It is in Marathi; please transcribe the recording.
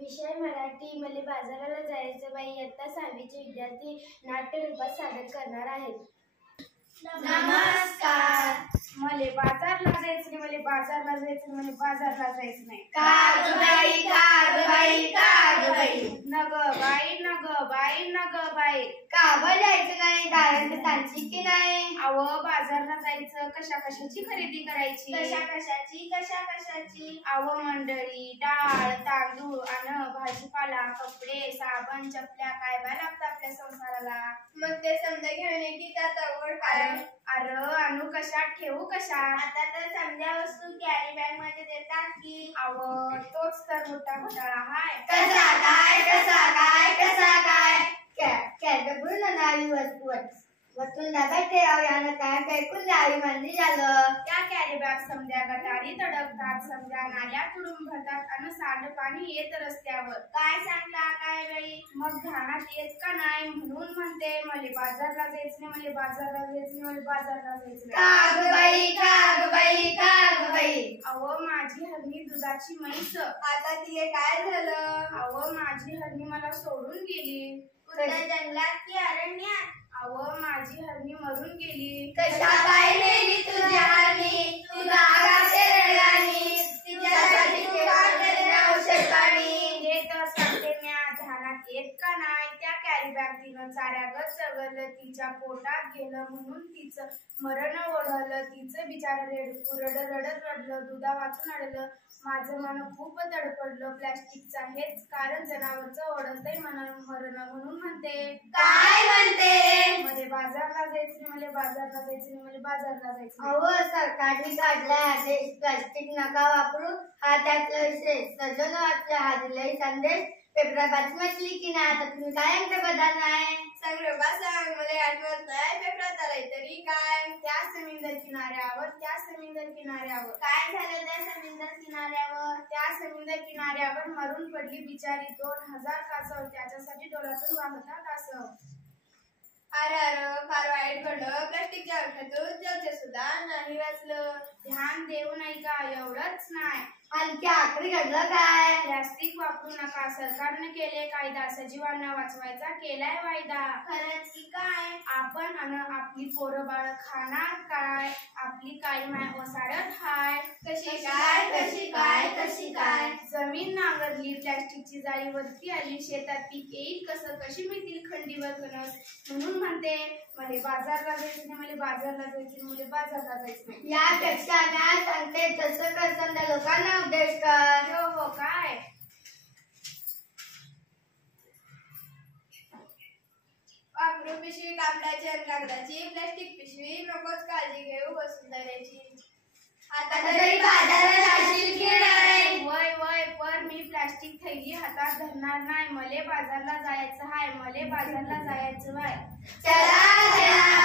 विषय मराठी. मले बाजाराला जायचं बाई. इयत्ता 6वीचे विद्यार्थी नाट्यरूपात सादर करणार आहेत. नमस्कार. मले बाजारला जायचं नाही, मले बाजारला जायचं, मले बाजारला जायचं नाही. का बाई, का बाई, का बाई, नग बाई, नग बाई, नग बाई. का जायचं नाही? कारण ते सांगशी की नाही? अव बाजारला जायचं, कशा कशाची खरेदी करायची? कशा कशाची? अव मंडळी, डाळ, तांदूळ, अन्न, भाजीपाला, कपडे, साबण, चपल्या काय बाय लागतं आपल्या संसाराला. मग ते समजा घेऊन येते त्यात आवड काय? अरे आणू कशात, ठेवू कशात? आता तर समजा वस्तू कॅरी बॅग मध्ये देतात की. अव तोच तर मोठा घोटाळा हाय. कसा काय, कसा काय, कसा काय? कॅरेबून नवी वस्तून डब्यात ठेवावी आणि काय फेकून द्यावी म्हणजे झालं. त्या कॅरी बॅग समजा गटारी तडकतात, समजा नाल्या तुडून भरतात आणि सांडपाणी येत रस्त्यावर. काय सांगता काय बाई? मग ध्यानात येत का नाही? म्हणून म्हणते मले बाजारला जायचं नाही, मले बाजारला जायचं नाही, मले बाजारला जायचं नाही. का बाई, का बाई, का बाई. अव माझी हरणी दुधाची म्हैस. आता तिले काय झालं? अव माझी हरणी मला सोडून गेली. कुठं जंगलात की अरण्यात? अव माझी हरणी मरून गेली. कशा काय नेली तुझी हरणी? तुला आगाते रडगाणी, तिच्यासाठी तू काय करणार औषध पाणी? हे तर सांगते म्या, ध्यानात येत का नाही? त्या कॅरी बॅग तिनं चाऱ्यागत चगळलं, तिच्या पोटात गेलं म्हणून तिचं मरण ओढवलं. तिचं बिचारं रडत रडलं, दुधा वाचून अडलं. माझं मन खूप तडपडलं. प्लॅस्टिकचा हेच कारण जनावरचं ओढतंय मरण म्हणून म्हणते. काय म्हणते? मले बाजारला जायचं नाही, मले बाजारला जायचं नाही, मले बाजारला जायचं नाही. अहो सरकारने काढलाय आदेश, प्लास्टिक नका वापरू. हा त्यातला विषय. सजन वाचला हा दिलाय संदेश. पेपरात बातमी वाचली की नाही? आता तुम्ही काय आमच्या बदल नाही? सगळं सांग, मला आठवत नाही. पेपरात आलाय तरी काय? त्या समुद्र किनाऱ्यावर, त्या समुद्र किनाऱ्यावर. काय झालं त्या समुद्र किनाऱ्यावर? त्या समुद्र किनाऱ्यावर मरून पडली बिचारी 2000 कासव. त्याच्यासाठी डोळ्यातून वाहतात असं. अरे फार वाईट घडलं. प्लास्टिकच्या औषधातून जलचे सुद्धा नाही वाचलं. ध्यान देऊ नाही का? एवढंच नाही, आणखी आखरी घडलं काय? प्लास्टिक वापरू नका. सरकारने केले कायदा, सजीवांना वाचवायचा केलाय वायदा. खरंच की काय? आपण अन आपली पोरं बाळ खाणार काय? आपली काळी माय वसाडत हाय. कशी काय, कशी काय, कशी काय? जमीन नांगरली, प्लॅस्टिकची जाळी वरती आली. शेतात पीक येईल कसं? कशी मिळतील खंडीवर कणस? म्हणून म्हणते मले बाजारला जायचं नाही, मले बाजारला जायचं नाही, मले बाजारला जायचं नाही. यापेक्षा काय सांगते तसं कर. समजा लोकांना उपदेश कर. हो काय? वापरू पिशवी कापडाची आणि कागदाची, प्लास्टिक पिशवी नकोच काळजी घेऊ वसुंधरेची. आता तरी बाजारात जाशील की नाही? वय पर मी प्लास्टिक थैली हातात धरणार नाही. मले बाजारला जायचं हाय, मले बाजारला जायचं हाय. चला